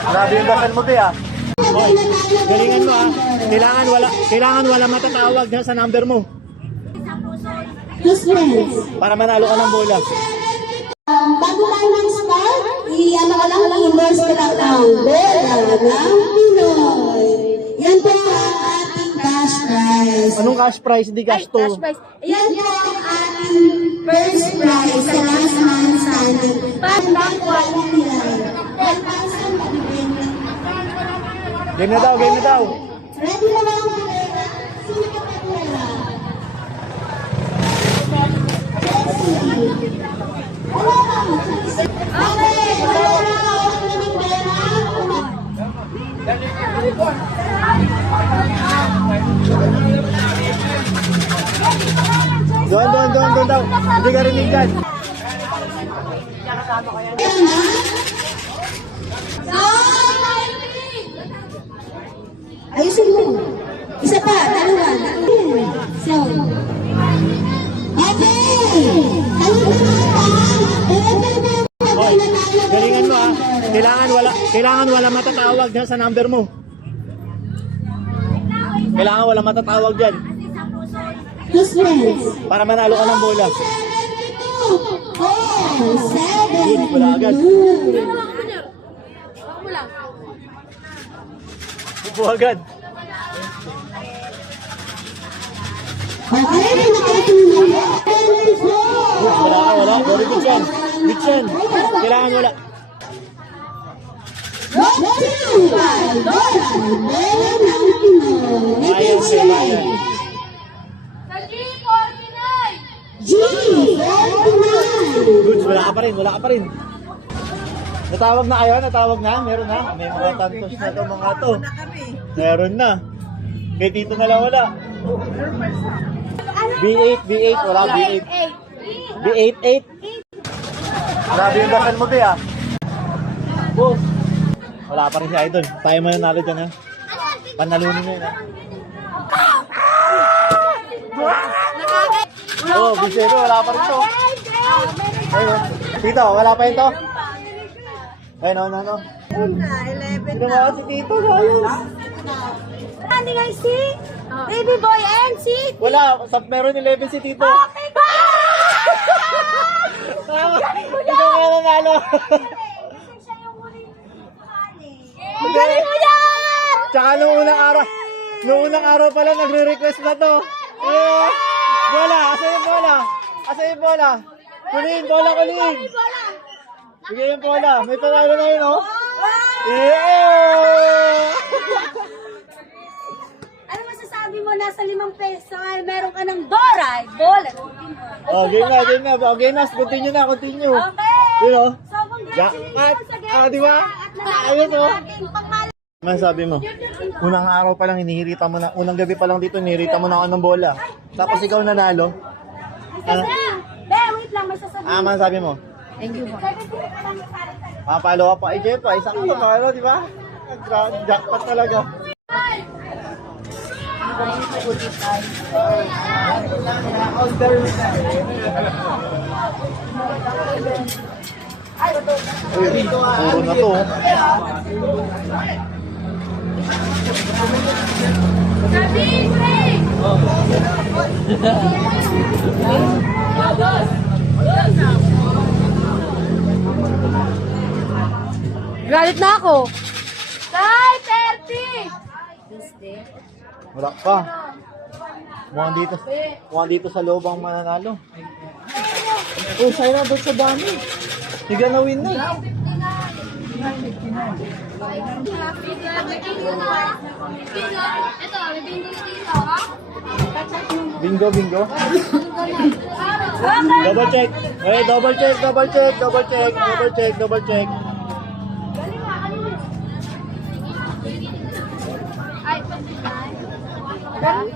Grabe yung dasal mo, Bea. Hoy, galingan mo, ha. Kailangan wala matatawag ha, sa number mo. Para manalo ka ng bola. Bago tayo mag-start, i-ano ka lang, i-immerse ka lang ng bola ng Pinoy. Yan po ang ating cash prize. Anong cash prize? Hindi gasto. Cash prize. Yan po ang ating first prize sa last man standing. Pandang quality lang. 1,000 mag-ibig. Game na daw, game na daw. Ready na ba ang mga? Sino ka pa pala? Okay, wala na ako ng pera. Doon daw. Hindi ka rinig dyan. Ayusin mo. Isa pa, dalawa. So, okay. Hoy, galingan mo, ha. Kailangan wala matatawag ha, sa number mo. Kailangan wala matatawag dyan. Close friends. Para manalo ka ng bola. 4, 7, Good, wala agad. Upo agad. Okay, nakatulong. Wala. Very good yan. Good yan. Kailangan wala. Ayaw sila yan. Goods, wala ka pa rin. Natawag na kayo? Meron na? May mga tantos na to, mga to. Meron na. Kay Tito na lang wala. B8, wala B8. B88. Grabe yung dasal mo, Bea. Boss. Wala pa rin si Idol. Tayo mananalo dyan, ha? Panalunin mo yun, ha? Oh, Bisero, wala pa rin to. Ayun. Tito, wala pa yun to? Ayun, no. 11 Sino mo si Tito, ayun. Ano nga si Baby Boy and si Wala, meron 11 si Tito. Okay ba? Ikaw nga nanalo. Ang galing mo yan! Tsaka nung unang araw pala nagre-request na to. Bola, asa yung bola? Kunin. Bigay yung bola. May panalo na yun, oh. Yeah! Ano masasabi mo, nasa 5 peso ay meron ka ng bola. Oh, game na. Okay na, continue na. Okay. You know? So, Jackpot. congratulations Di ba? at Ayos, oh. ating pangmalaki. Masabi mo, unang araw pa lang hinihirita mo na, unang gabi pa lang dito hinihirita mo na ako ng bola. Tapos ikaw nanalo. Ano? Wait lang, may sasabihin. Masabi mo, Thank you. papalo ka pa. Jeff, isa ka pa, di ba? Jackpot talaga. Puro na to. Galit na ako. Tay, 30! Wala pa. Mukhang dito sa loob ang mananalo. Oh, sa'yo na doon sa dami. Higa na win na. Bingo. Double check. Hey, double check. Ay,